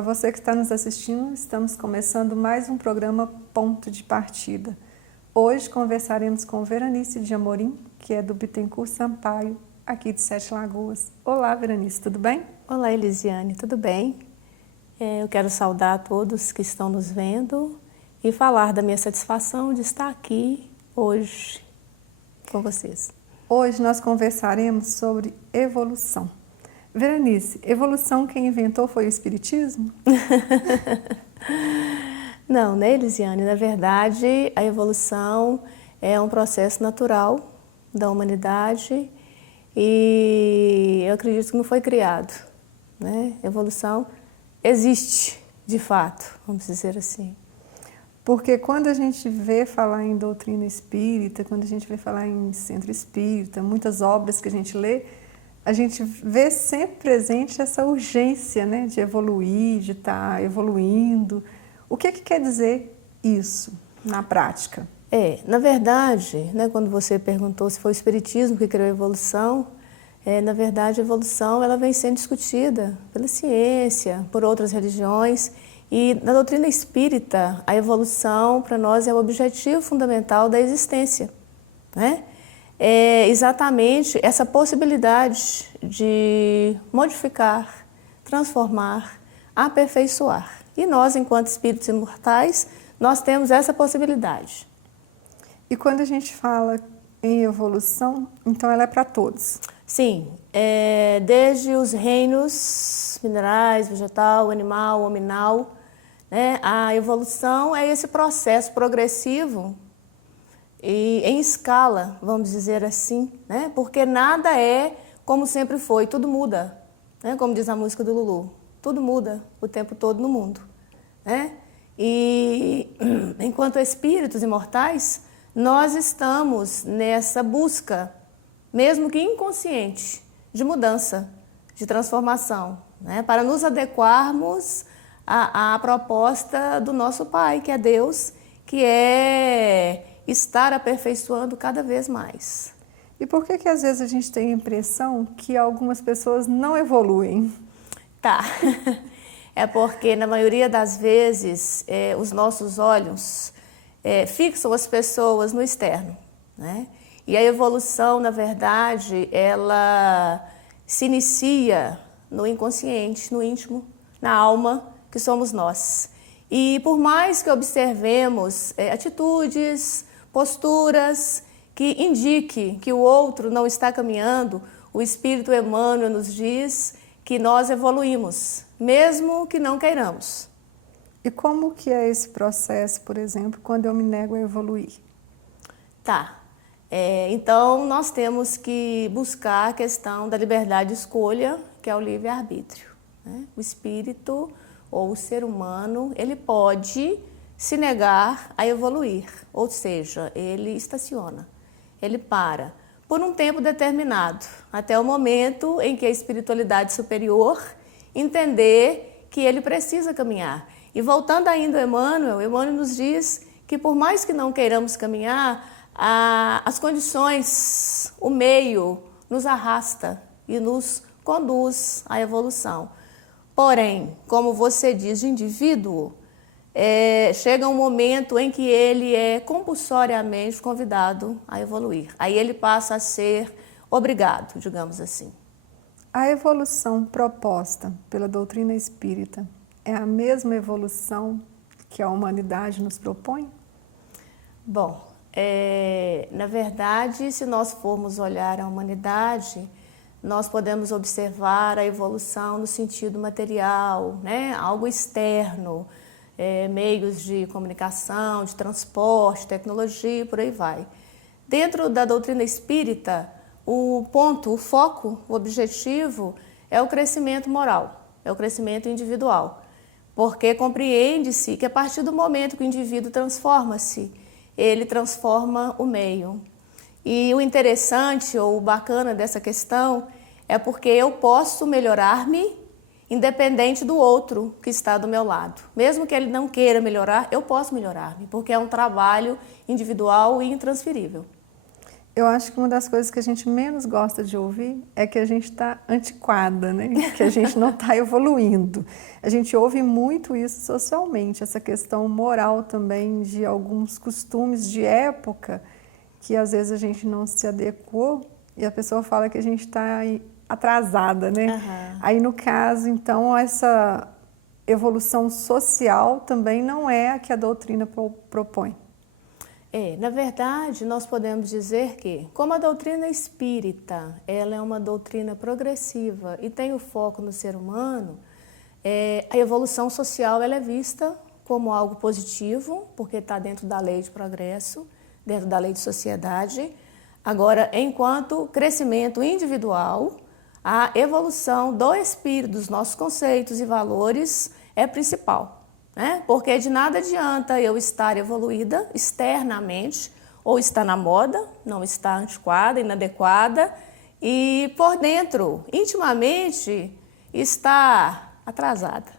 para você que está nos assistindo, estamos começando mais um programa Ponto de Partida. Hoje conversaremos com Veranice de Amorim, que é do Bittencourt Sampaio, aqui de Sete Lagoas. Olá, Veranice, tudo bem? Olá, Elisiane, tudo bem? Eu quero saudar a todos que estão nos vendo e falar da minha satisfação de estar aqui hoje com vocês. Hoje nós conversaremos sobre evolução. Veranice, evolução quem inventou foi o Espiritismo? Não, né, Elisiane? Na verdade, a evolução é um processo natural da humanidade e eu acredito que não foi criado, né? Evolução existe, de fato, vamos dizer assim. Porque quando a gente vê falar em doutrina espírita, quando a gente vê falar em centro espírita, muitas obras que a gente lê, a gente vê sempre presente essa urgência, né, de evoluir, de estar evoluindo. O que quer dizer isso na prática? Na verdade, né, quando você perguntou se foi o Espiritismo que criou a evolução, na verdade a evolução ela vem sendo discutida pela ciência, por outras religiões, e na doutrina espírita a evolução para nós é o objetivo fundamental da existência, né? É exatamente essa possibilidade de modificar, transformar, aperfeiçoar. E nós, enquanto espíritos imortais, nós temos essa possibilidade. E quando a gente fala em evolução, então ela é para todos? Sim, desde os reinos minerais, vegetal, animal, hominal, né? A evolução é esse processo progressivo e em escala, vamos dizer assim, né? Porque nada é como sempre foi, tudo muda, né? Como diz a música do Lulu, tudo muda o tempo todo no mundo, né? E enquanto espíritos imortais, nós estamos nessa busca, mesmo que inconsciente, de mudança, de transformação, né? Para nos adequarmos à proposta do nosso Pai, que é Deus, que é estar aperfeiçoando cada vez mais. E por que às vezes a gente tem a impressão que algumas pessoas não evoluem? Tá, é porque na maioria das vezes os nossos olhos fixam as pessoas no externo, né? E a evolução, na verdade, ela se inicia no inconsciente, no íntimo, na alma, que somos nós. E por mais que observemos atitudes, posturas que indiquem que o outro não está caminhando, o Espírito Emmanuel nos diz que nós evoluímos, mesmo que não queiramos. E como que é esse processo, por exemplo, quando eu me nego a evoluir? Tá. Então, nós temos que buscar a questão da liberdade de escolha, que é o livre-arbítrio, né? O espírito ou o ser humano, ele pode se negar a evoluir, ou seja, ele estaciona, ele para por um tempo determinado, até o momento em que a espiritualidade superior entender que ele precisa caminhar. E voltando ainda ao Emmanuel nos diz que por mais que não queiramos caminhar, as condições, o meio nos arrasta e nos conduz à evolução. Porém, como você diz, de indivíduo, chega um momento em que ele é compulsoriamente convidado a evoluir. Aí ele passa a ser obrigado, digamos assim. A evolução proposta pela doutrina espírita é a mesma evolução que a humanidade nos propõe? Bom, na verdade, se nós formos olhar a humanidade, nós podemos observar a evolução no sentido material, né? Algo externo, meios de comunicação, de transporte, tecnologia, por aí vai. Dentro da doutrina espírita, o ponto, o foco, o objetivo é o crescimento moral, é o crescimento individual, porque compreende-se que a partir do momento que o indivíduo transforma-se, ele transforma o meio. E o interessante ou o bacana dessa questão é porque eu posso melhorar-me independente do outro que está do meu lado. Mesmo que ele não queira melhorar, eu posso melhorar-me, porque é um trabalho individual e intransferível. Eu acho que uma das coisas que a gente menos gosta de ouvir é que a gente está antiquada, né? Que a gente não está evoluindo. A gente ouve muito isso socialmente, essa questão moral também de alguns costumes de época que às vezes a gente não se adequou e a pessoa fala que a gente está atrasada, né? Uhum. Aí no caso, então, essa evolução social também não é a que a doutrina propõe. Na verdade, nós podemos dizer que, como a doutrina espírita, ela é uma doutrina progressiva e tem o foco no ser humano, a evolução social ela é vista como algo positivo, porque está dentro da lei de progresso, dentro da lei de sociedade. Agora, enquanto crescimento individual, a evolução do espírito, dos nossos conceitos e valores é principal. Porque de nada adianta eu estar evoluída externamente, ou estar na moda, não estar antiquada, inadequada, e por dentro, intimamente, estar atrasada.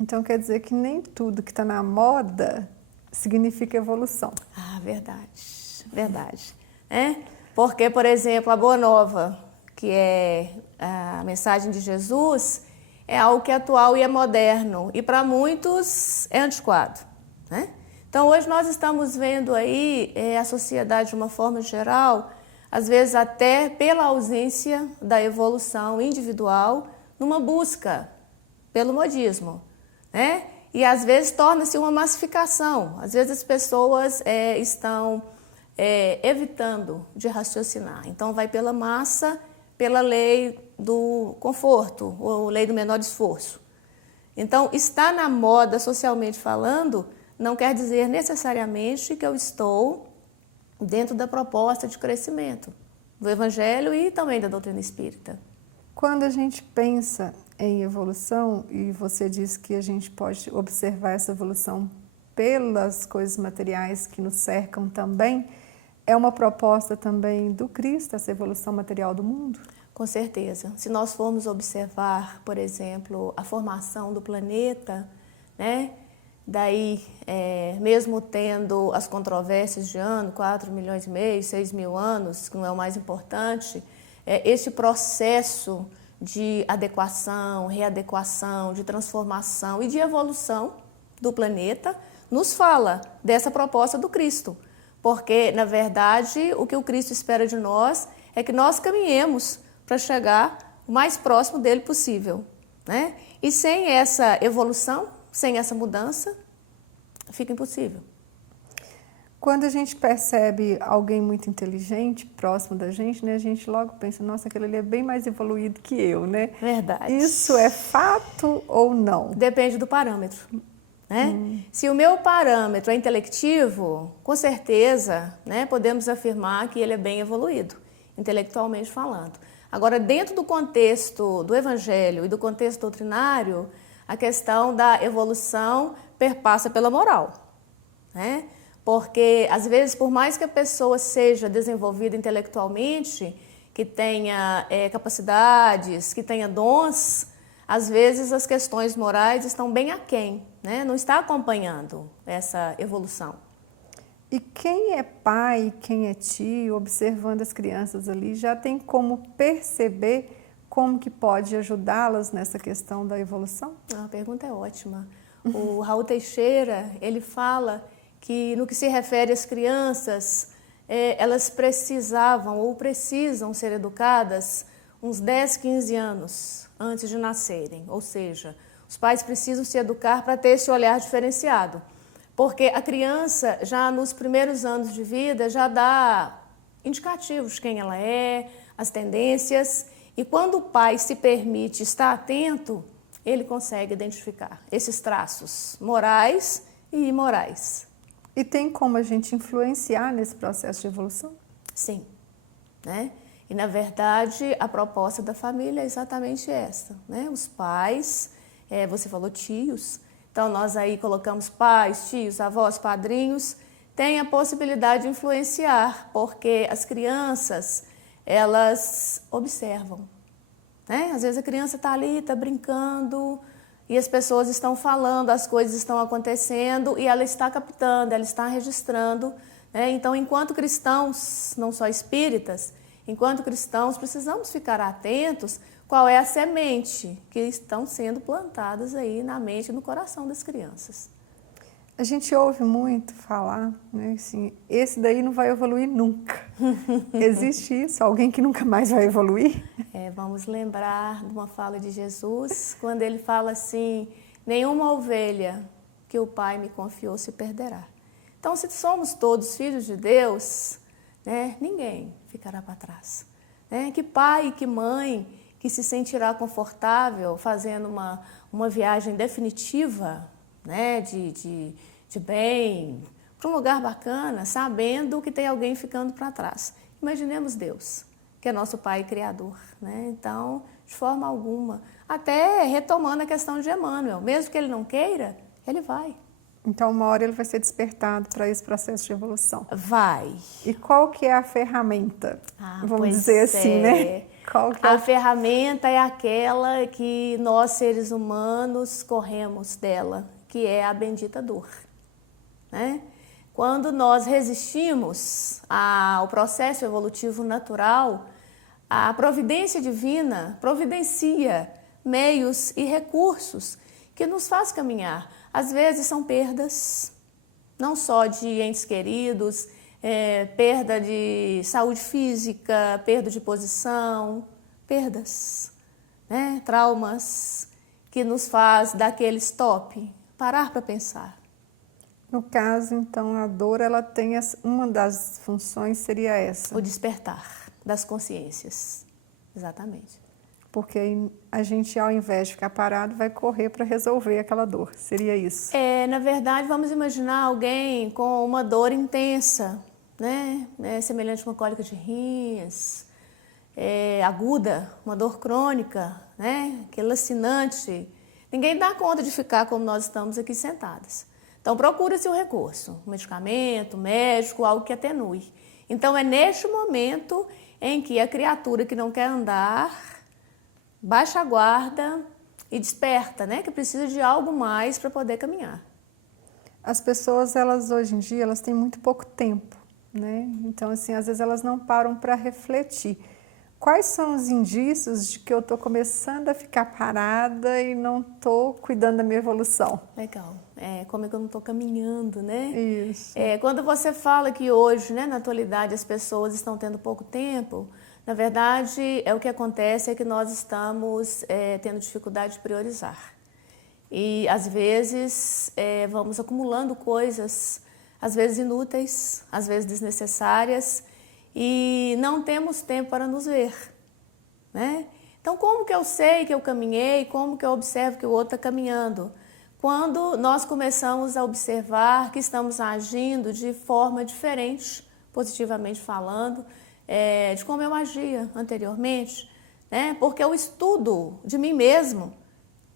Então quer dizer que nem tudo que está na moda significa evolução. Ah, verdade, verdade. Porque, por exemplo, a Boa Nova, que é a mensagem de Jesus, é algo que é atual e é moderno, e para muitos é antiquado. Então, hoje nós estamos vendo aí a sociedade de uma forma geral, às vezes até pela ausência da evolução individual, numa busca pelo modismo. E às vezes torna-se uma massificação, às vezes as pessoas estão evitando de raciocinar, então vai pela massa, pela lei do conforto, ou lei do menor esforço. Então, estar na moda, socialmente falando, não quer dizer necessariamente que eu estou dentro da proposta de crescimento do Evangelho e também da doutrina espírita. Quando a gente pensa em evolução, e você diz que a gente pode observar essa evolução pelas coisas materiais que nos cercam também, é uma proposta também do Cristo, essa evolução material do mundo? Com certeza. Se nós formos observar, por exemplo, a formação do planeta, daí, mesmo tendo as controvérsias de ano, 4 milhões e meio, 6 mil anos, que não é o mais importante, este processo de adequação, readequação, de transformação e de evolução do planeta nos fala dessa proposta do Cristo. Porque, na verdade, o que o Cristo espera de nós é que nós caminhemos para chegar o mais próximo dele possível. E sem essa evolução, sem essa mudança, fica impossível. Quando a gente percebe alguém muito inteligente próximo da gente, a gente logo pensa, nossa, aquele ali é bem mais evoluído que eu, né? Verdade. Isso é fato ou não? Depende do parâmetro. Se o meu parâmetro é intelectivo, com certeza podemos afirmar que ele é bem evoluído, intelectualmente falando. Agora, dentro do contexto do Evangelho e do contexto doutrinário, a questão da evolução perpassa pela moral. Porque, às vezes, por mais que a pessoa seja desenvolvida intelectualmente, que tenha capacidades, que tenha dons, às vezes as questões morais estão bem aquém, não está acompanhando essa evolução. E quem é pai, quem é tio, observando as crianças ali, já tem como perceber como que pode ajudá-las nessa questão da evolução? A pergunta é ótima. O Raul Teixeira, ele fala que no que se refere às crianças, elas precisavam ou precisam ser educadas uns 10, 15 anos antes de nascerem, ou seja, os pais precisam se educar para ter esse olhar diferenciado, porque a criança já nos primeiros anos de vida já dá indicativos de quem ela é, as tendências, e quando o pai se permite estar atento, ele consegue identificar esses traços morais e imorais. E tem como a gente influenciar nesse processo de evolução? Sim, E, na verdade, a proposta da família é exatamente essa, Os pais, você falou tios, então nós aí colocamos pais, tios, avós, padrinhos, têm a possibilidade de influenciar, porque as crianças, elas observam, Às vezes a criança está ali, está brincando, e as pessoas estão falando, as coisas estão acontecendo, e ela está captando, ela está registrando, Então, enquanto cristãos, não só espíritas, enquanto cristãos, precisamos ficar atentos qual é a semente que estão sendo plantadas aí na mente e no coração das crianças. A gente ouve muito falar, né, assim, esse daí não vai evoluir nunca. Existe isso? Alguém que nunca mais vai evoluir? Vamos lembrar de uma fala de Jesus, quando ele fala assim, nenhuma ovelha que o Pai me confiou se perderá. Então, se somos todos filhos de Deus, né, ninguém ficará para trás. Né? Que pai e que mãe que se sentirá confortável fazendo uma viagem definitiva, né, de bem, para um lugar bacana, sabendo que tem alguém ficando para trás. Imaginemos Deus, que é nosso Pai Criador. Né? Então, de forma alguma, até retomando a questão de Emmanuel, mesmo que ele não queira, ele vai. Então, uma hora ele vai ser despertado para esse processo de evolução. Vai. E qual que é a ferramenta? Vamos dizer assim, né? Qual que é a ferramenta é aquela que nós, seres humanos, corremos dela, que é a bendita dor. Né? Quando nós resistimos ao processo evolutivo natural, a providência divina providencia meios e recursos que nos faz caminhar. Às vezes são perdas, não só de entes queridos, perda de saúde física, perda de posição, perdas, né? Traumas que nos faz dar aquele stop, parar para pensar. No caso, então, a dor, ela tem uma das funções seria essa. O despertar das consciências, exatamente. Porque a gente, ao invés de ficar parado, vai correr para resolver aquela dor. Seria isso? Na verdade, vamos imaginar alguém com uma dor intensa, né? Semelhante a uma cólica de rins, aguda, uma dor crônica, né? Que é lacinante. Ninguém dá conta de ficar como nós estamos aqui sentadas. Então, procura-se o recurso, um medicamento, um médico, algo que atenue. Então, é neste momento em que a criatura que não quer andar baixa a guarda e desperta, né? Que precisa de algo mais para poder caminhar. As pessoas, elas hoje em dia, elas têm muito pouco tempo, né? Então, assim, às vezes elas não param para refletir. Quais são os indícios de que eu estou começando a ficar parada e não estou cuidando da minha evolução? Legal. Como é que eu não estou caminhando, né? Isso. Quando você fala que hoje, né, na atualidade, as pessoas estão tendo pouco tempo, na verdade, o que acontece é que nós estamos tendo dificuldade de priorizar. E, às vezes, vamos acumulando coisas, às vezes inúteis, às vezes desnecessárias, e não temos tempo para nos ver. Né? Então, como que eu sei que eu caminhei? Como que eu observo que o outro está caminhando? Quando nós começamos a observar que estamos agindo de forma diferente, positivamente falando, de como eu agia anteriormente, né? Porque o estudo de mim mesmo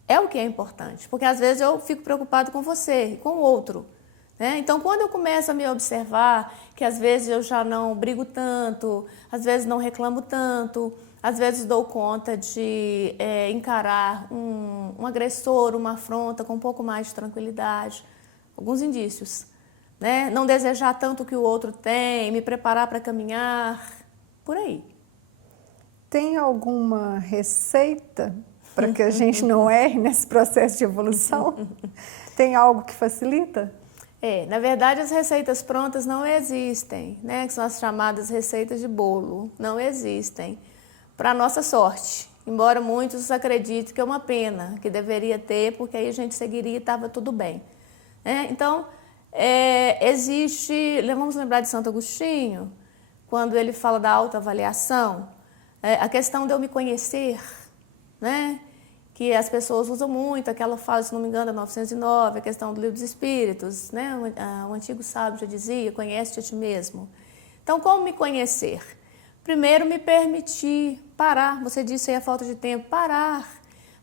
é o que é importante, porque às vezes eu fico preocupado com você e com o outro, né? Então, quando eu começo a me observar que às vezes eu já não brigo tanto, às vezes não reclamo tanto, às vezes dou conta de encarar um agressor, uma afronta com um pouco mais de tranquilidade, alguns indícios, né? Não desejar tanto o que o outro tem, me preparar para caminhar, por aí. Tem alguma receita para que a gente não erre nesse processo de evolução? Tem algo que facilita? Na verdade, as receitas prontas não existem, né? Que são as chamadas receitas de bolo, não existem. Para nossa sorte, embora muitos acreditem que é uma pena, que deveria ter, porque aí a gente seguiria e estava tudo bem. Então, existe, vamos lembrar de Santo Agostinho, quando ele fala da autoavaliação, a questão de eu me conhecer, né? Que as pessoas usam muito, aquela fala, se não me engano, é 909, a questão do livro dos Espíritos, né? O antigo sábio já dizia, conhece-te a ti mesmo. Então, como me conhecer? Primeiro, me permitir parar, você disse aí a falta de tempo, parar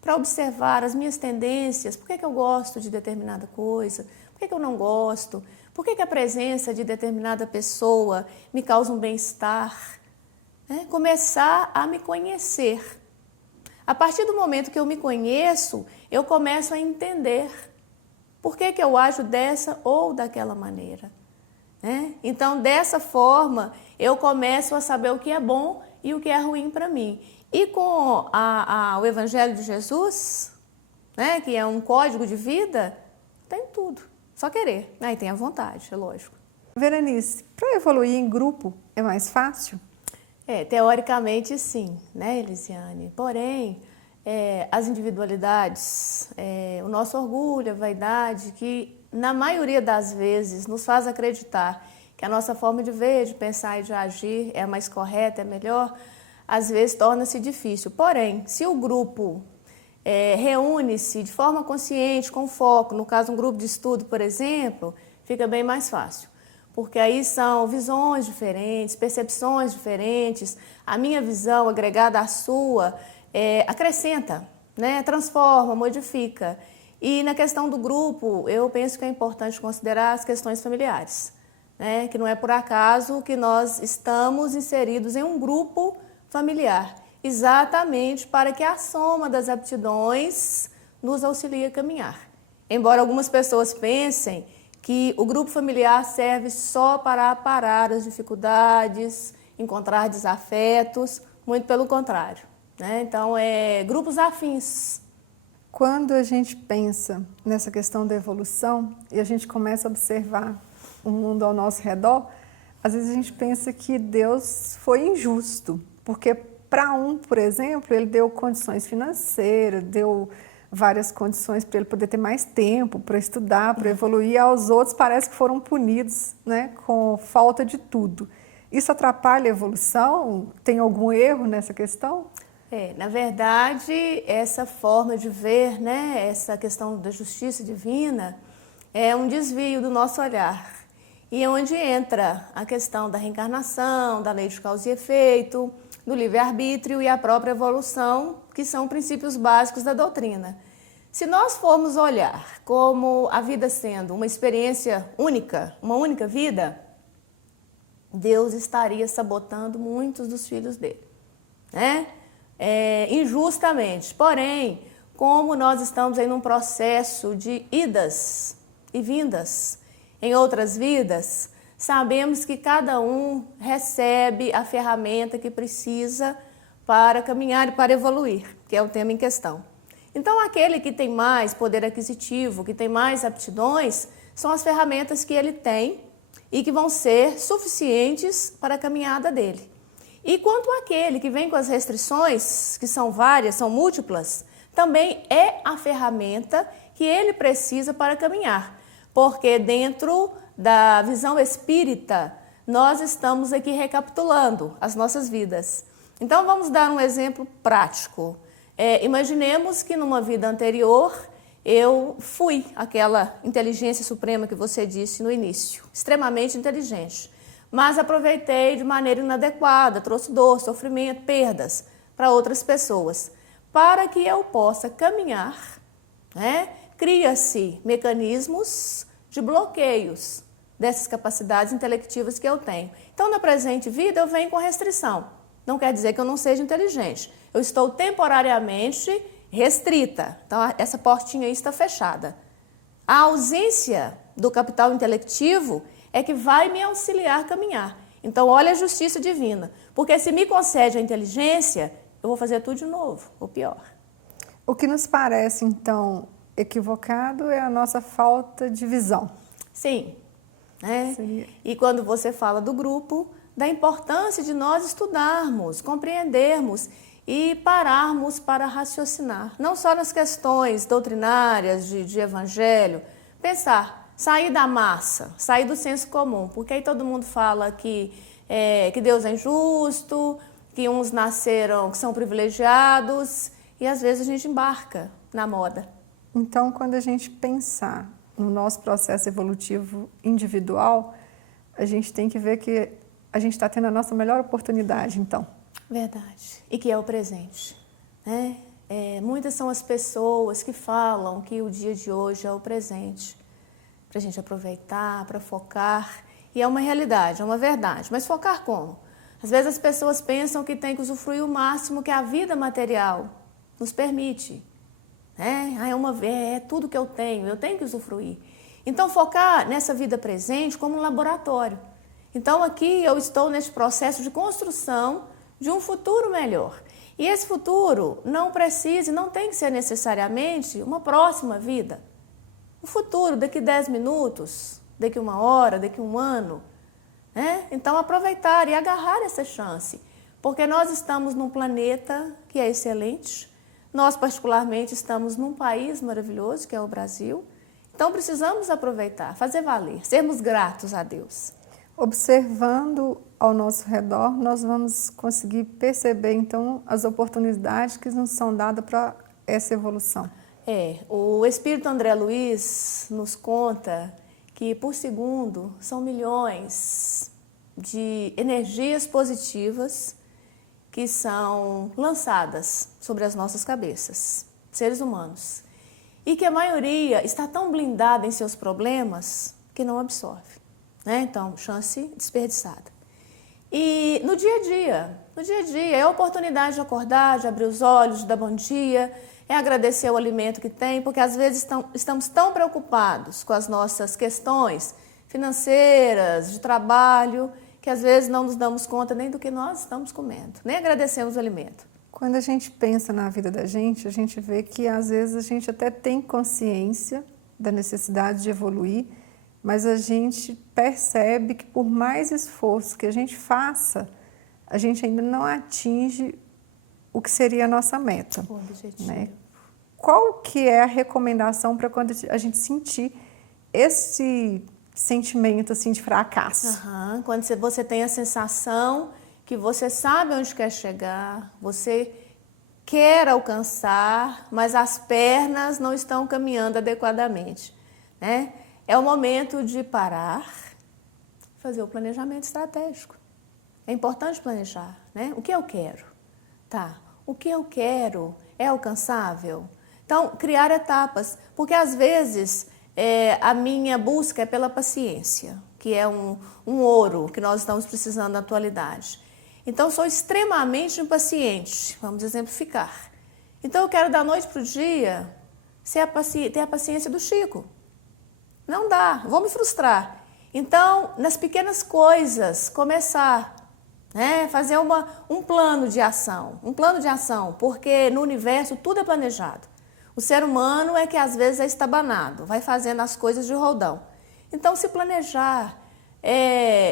para observar as minhas tendências, por que eu gosto de determinada coisa, por que eu não gosto, por que a presença de determinada pessoa me causa um bem-estar. Começar a me conhecer. A partir do momento que eu me conheço, eu começo a entender por que eu ajo dessa ou daquela maneira. né? Então, dessa forma, eu começo a saber o que é bom e o que é ruim para mim. E com o Evangelho de Jesus, né, que é um código de vida, tem tudo. Só querer. Aí tem a vontade, é lógico. Veranice, para evoluir em grupo é mais fácil? Teoricamente sim, né, Elisiane? Porém, as individualidades, o nosso orgulho, a vaidade, que na maioria das vezes nos faz acreditar que a nossa forma de ver, de pensar e de agir é a mais correta, é a melhor, às vezes torna-se difícil. Porém, se o grupo reúne-se de forma consciente, com foco, no caso um grupo de estudo, por exemplo, fica bem mais fácil. Porque aí são visões diferentes, percepções diferentes, a minha visão agregada à sua acrescenta, né? Transforma, modifica. E na questão do grupo, eu penso que é importante considerar as questões familiares, né? Que não é por acaso que nós estamos inseridos em um grupo familiar, exatamente para que a soma das aptidões nos auxilie a caminhar. Embora algumas pessoas pensem que o grupo familiar serve só para aparar as dificuldades, encontrar desafetos, muito pelo contrário, né? Então, grupos afins. Quando a gente pensa nessa questão da evolução e a gente começa a observar o mundo ao nosso redor, às vezes a gente pensa que Deus foi injusto, porque para por exemplo, ele deu condições financeiras, deu várias condições para ele poder ter mais tempo para estudar, para evoluir. Aos outros parece que foram punidos, né, com falta de tudo. Isso atrapalha a evolução? Tem algum erro nessa questão? Na verdade, essa forma de ver, né, essa questão da justiça divina é um desvio do nosso olhar. E é onde entra a questão da reencarnação, da lei de causa e efeito, do livre-arbítrio e a própria evolução, que são princípios básicos da doutrina. Se nós formos olhar como a vida sendo uma experiência única, uma única vida, Deus estaria sabotando muitos dos filhos dele, né? Injustamente. Porém, como nós estamos aí num processo de idas e vindas em outras vidas, sabemos que cada um recebe a ferramenta que precisa para caminhar e para evoluir, que é o tema em questão. Então, aquele que tem mais poder aquisitivo, que tem mais aptidões, são as ferramentas que ele tem e que vão ser suficientes para a caminhada dele. E quanto àquele que vem com as restrições, que são várias, são múltiplas, também é a ferramenta que ele precisa para caminhar. Porque dentro da visão espírita, nós estamos aqui recapitulando as nossas vidas. Então, vamos dar um exemplo prático. Imaginemos que numa vida anterior, eu fui aquela inteligência suprema que você disse no início, extremamente inteligente. Mas aproveitei de maneira inadequada, trouxe dor, sofrimento, perdas para outras pessoas. Para que eu possa caminhar, né, cria-se mecanismos de bloqueios dessas capacidades intelectivas que eu tenho. Então, na presente vida, eu venho com restrição. Não quer dizer que eu não seja inteligente. Eu estou temporariamente restrita. Então, essa portinha aí está fechada. A ausência do capital intelectivo é que vai me auxiliar a caminhar. Então, olha a justiça divina. Porque se me concede a inteligência, eu vou fazer tudo de novo, ou pior. O que nos parece, então, equivocado é a nossa falta de visão. Sim. E quando você fala do grupo, da importância de nós estudarmos, compreendermos e pararmos para raciocinar. Não só nas questões doutrinárias de evangelho, pensar, sair da massa, sair do senso comum, porque aí todo mundo fala que Deus é injusto, que uns nasceram, que são privilegiados, e às vezes a gente embarca na moda. Então, quando a gente pensar no nosso processo evolutivo individual, a gente tem que ver que a gente está tendo a nossa melhor oportunidade, então. Verdade. E que é o presente, né? Muitas são as pessoas que falam que o dia de hoje é o presente, para a gente aproveitar, para focar. E é uma realidade, é uma verdade. Mas focar como? Às vezes as pessoas pensam que tem que usufruir o máximo que a vida material nos permite. É tudo que eu tenho que usufruir. Então, focar nessa vida presente como um laboratório. Então, aqui eu estou nesse processo de construção de um futuro melhor. E esse futuro não precisa, não tem que ser necessariamente uma próxima vida. O futuro daqui 10 minutos, daqui 1 hora, daqui 1 ano. Né? Então, aproveitar e agarrar essa chance. Porque nós estamos num planeta que é excelente. Nós, particularmente, estamos num país maravilhoso, que é o Brasil. Então, precisamos aproveitar, fazer valer, sermos gratos a Deus. Observando ao nosso redor, nós vamos conseguir perceber, então, as oportunidades que nos são dadas para essa evolução. O Espírito André Luiz nos conta que, por segundo, são milhões de energias positivas que são lançadas sobre as nossas cabeças, seres humanos. E que a maioria está tão blindada em seus problemas que não absorve. Né? Então, chance desperdiçada. E no dia a dia, é a oportunidade de acordar, de abrir os olhos, de dar bom dia, é agradecer o alimento que tem, porque às vezes estamos tão preocupados com as nossas questões financeiras, de trabalho, que às vezes não nos damos conta nem do que nós estamos comendo, nem agradecemos o alimento. Quando a gente pensa na vida da gente, a gente vê que às vezes a gente até tem consciência da necessidade de evoluir, mas a gente percebe que por mais esforço que a gente faça, a gente ainda não atinge o que seria a nossa meta. O objetivo. Né? Qual que é a recomendação para quando a gente sentir esse sentimento assim, de fracasso? Quando você tem a sensação que você sabe onde quer chegar, você quer alcançar, mas as pernas não estão caminhando adequadamente, né? É o momento de parar, fazer o planejamento estratégico. É importante planejar, né? O que eu quero? Tá. O que eu quero é alcançável? Então, criar etapas, porque às vezes a minha busca é pela paciência, que é um ouro que nós estamos precisando na atualidade. Então, sou extremamente impaciente, vamos exemplificar. Então, eu quero da noite para o dia ter a paciência do Chico. Não dá, vou me frustrar. Então, nas pequenas coisas, começar, né? Fazer um plano de ação. Um plano de ação, porque no universo tudo é planejado. O ser humano é que às vezes é estabanado, vai fazendo as coisas de roldão. Então, se planejar,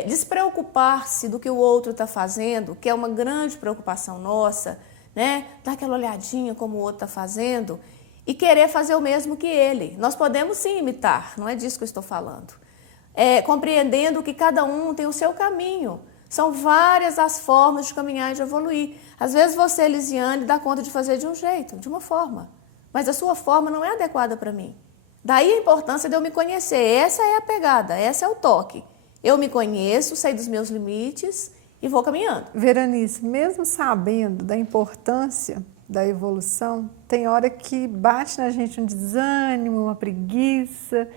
despreocupar-se do que o outro está fazendo, que é uma grande preocupação nossa, né? Dar aquela olhadinha como o outro está fazendo e querer fazer o mesmo que ele. Nós podemos sim imitar, não é disso que eu estou falando. Compreendendo que cada um tem o seu caminho. São várias as formas de caminhar e de evoluir. Às vezes você, Elisiane, dá conta de fazer de um jeito, de uma forma. Mas a sua forma não é adequada para mim. Daí a importância de eu me conhecer. Essa é a pegada, esse é o toque. Eu me conheço, sei dos meus limites e vou caminhando. Veranice, mesmo sabendo da importância da evolução, tem hora que bate na gente um desânimo, uma preguiça,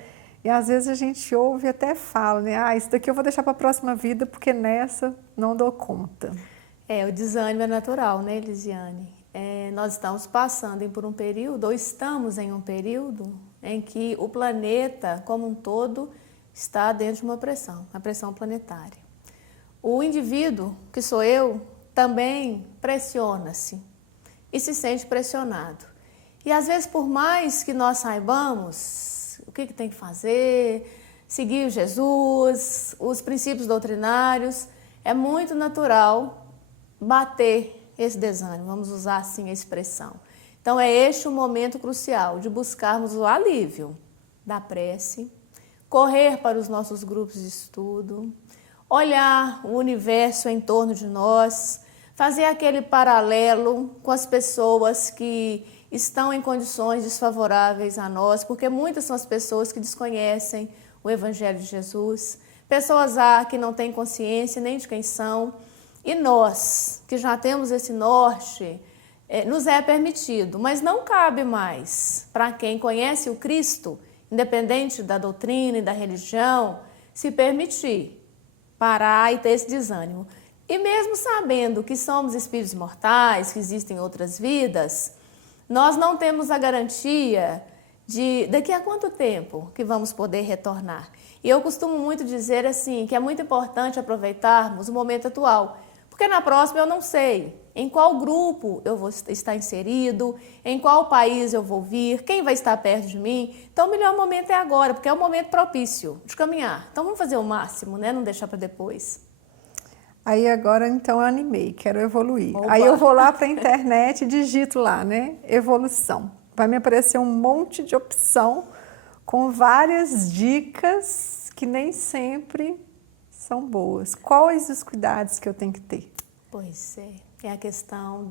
e às vezes a gente ouve e até fala, né? Isso daqui eu vou deixar para a próxima vida, porque nessa não dou conta. O desânimo é natural, né, Elisiane? Nós estamos passando por um período, ou estamos em um período, em que o planeta como um todo está dentro de uma pressão planetária. O indivíduo, que sou eu, também pressiona-se e se sente pressionado. E às vezes, por mais que nós saibamos o que tem que fazer, seguir Jesus, os princípios doutrinários, é muito natural bater esse desânimo, vamos usar assim a expressão. Então é este o momento crucial de buscarmos o alívio da prece, correr para os nossos grupos de estudo, olhar o universo em torno de nós, fazer aquele paralelo com as pessoas que estão em condições desfavoráveis a nós, porque muitas são as pessoas que desconhecem o Evangelho de Jesus, pessoas que não têm consciência nem de quem são, e nós, que já temos esse norte, nos é permitido, mas não cabe mais para quem conhece o Cristo, independente da doutrina e da religião, se permitir parar e ter esse desânimo. E mesmo sabendo que somos espíritos mortais, que existem outras vidas, nós não temos a garantia de daqui a quanto tempo que vamos poder retornar. E eu costumo muito dizer assim, que é muito importante aproveitarmos o momento atual, porque na próxima eu não sei em qual grupo eu vou estar inserido, em qual país eu vou vir, quem vai estar perto de mim. Então o melhor momento é agora, porque é o momento propício de caminhar. Então vamos fazer o máximo, né? Não deixar para depois. Aí agora, então, eu animei, quero evoluir. Oba. Aí eu vou lá para a internet e digito lá, né? Evolução. Vai me aparecer um monte de opção com várias dicas que nem sempre são boas. Quais os cuidados que eu tenho que ter? Pois é a questão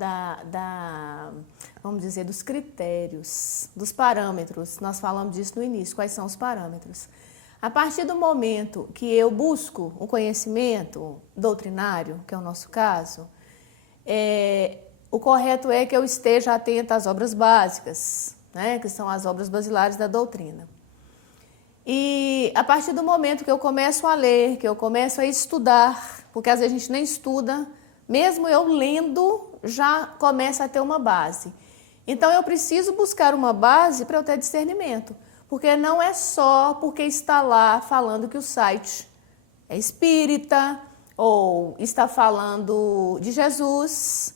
vamos dizer, dos critérios, dos parâmetros. Nós falamos disso no início, quais são os parâmetros. A partir do momento que eu busco um conhecimento doutrinário, que é o nosso caso, o correto é que eu esteja atenta às obras básicas, né, que são as obras basilares da doutrina. E a partir do momento que eu começo a ler, que eu começo a estudar, porque às vezes a gente nem estuda, mesmo eu lendo, já começa a ter uma base. Então eu preciso buscar uma base para eu ter discernimento. Porque não é só porque está lá falando que o site é espírita ou está falando de Jesus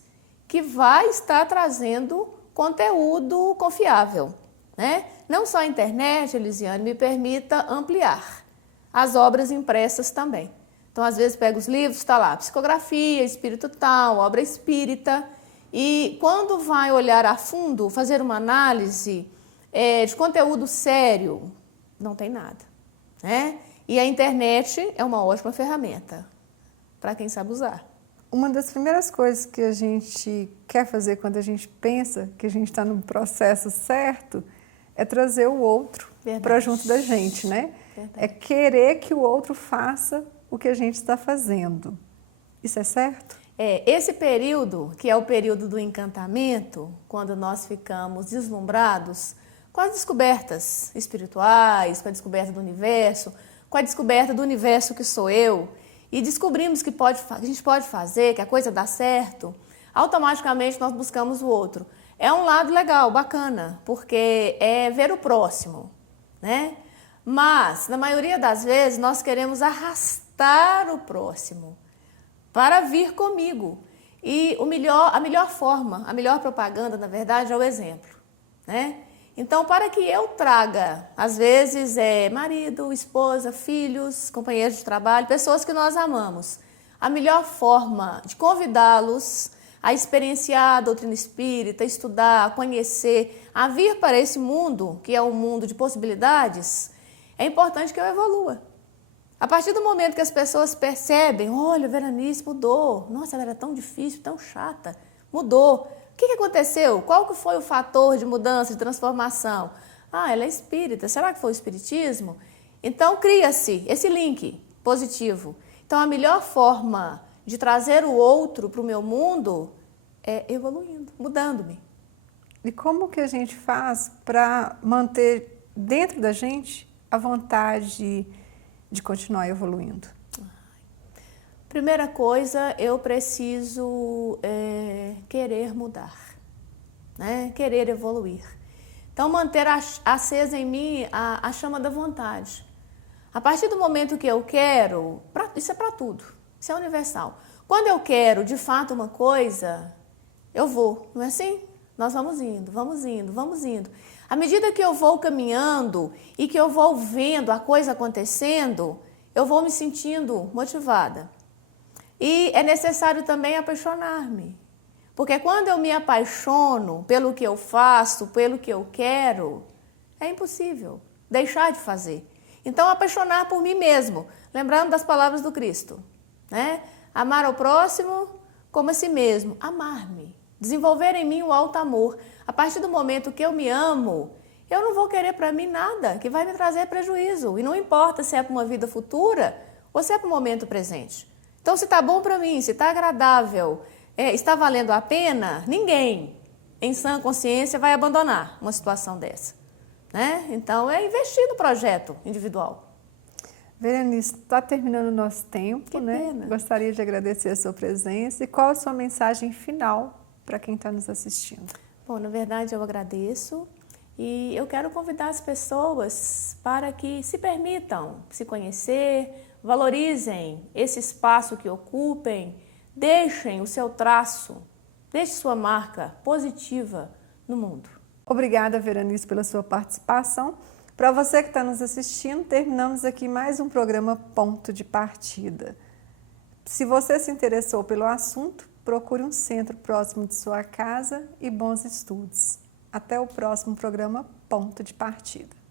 que vai estar trazendo conteúdo confiável, né? Não só a internet, Elisiane, me permita ampliar as obras impressas também. Então, às vezes, pego os livros, está lá, psicografia, espírito tal, obra espírita, e quando vai olhar a fundo, fazer uma análise de conteúdo sério, não tem nada, né? E a internet é uma ótima ferramenta para quem sabe usar. Uma das primeiras coisas que a gente quer fazer quando a gente pensa que a gente está no processo certo é trazer o outro para junto da gente, né? Verdade. É querer que o outro faça o que a gente está fazendo. Isso é certo? Esse período, que é o período do encantamento, quando nós ficamos deslumbrados com as descobertas espirituais, com a descoberta do universo, com a descoberta do universo que sou eu, e descobrimos que a gente pode fazer, que a coisa dá certo, automaticamente nós buscamos o outro. É um lado legal, bacana, porque é ver o próximo, né? Mas, na maioria das vezes, nós queremos arrastar o próximo para vir comigo. E a melhor forma, a melhor propaganda, na verdade, é o exemplo, né? Então, para que eu traga, às vezes, marido, esposa, filhos, companheiros de trabalho, pessoas que nós amamos, a melhor forma de convidá-los a experienciar a doutrina espírita, a estudar, a conhecer, a vir para esse mundo, que é um mundo de possibilidades, é importante que eu evolua. A partir do momento que as pessoas percebem, olha, a Veranice mudou, nossa, ela era tão difícil, tão chata, mudou. O que aconteceu? Qual que foi o fator de mudança, de transformação? Ela é espírita, será que foi o espiritismo? Então cria-se esse link positivo. Então a melhor forma de trazer o outro para o meu mundo é evoluindo, mudando-me. E como que a gente faz para manter dentro da gente a vontade de continuar evoluindo? Primeira coisa, eu preciso querer mudar, né? Querer evoluir. Então, manter acesa em mim a chama da vontade. A partir do momento que eu quero, isso é para tudo, isso é universal. Quando eu quero, de fato, uma coisa, eu vou, não é assim? Nós vamos indo, vamos indo, vamos indo. À medida que eu vou caminhando e que eu vou vendo a coisa acontecendo, eu vou me sentindo motivada. E é necessário também apaixonar-me. Porque quando eu me apaixono pelo que eu faço, pelo que eu quero, é impossível deixar de fazer. Então, apaixonar por mim mesmo, lembrando das palavras do Cristo, né? Amar ao próximo como a si mesmo, amar-me, desenvolver em mim o alto amor. A partir do momento que eu me amo, eu não vou querer para mim nada que vai me trazer prejuízo. E não importa se é para uma vida futura ou se é para o momento presente. Então, se está bom para mim, se está agradável, está valendo a pena, ninguém em sã consciência vai abandonar uma situação dessa, né? Então, é investir no projeto individual. Veranice, está terminando o nosso tempo, Que né? pena. Gostaria de agradecer a sua presença. E qual a sua mensagem final para quem está nos assistindo? Bom, na verdade, eu agradeço E eu quero convidar as pessoas para que se permitam se conhecer, valorizem esse espaço que ocupem, deixem o seu traço, deixe sua marca positiva no mundo. Obrigada, Veranice, pela sua participação. Para você que está nos assistindo, terminamos aqui mais um programa Ponto de Partida. Se você se interessou pelo assunto, procure um centro próximo de sua casa e bons estudos. Até o próximo programa Ponto de Partida.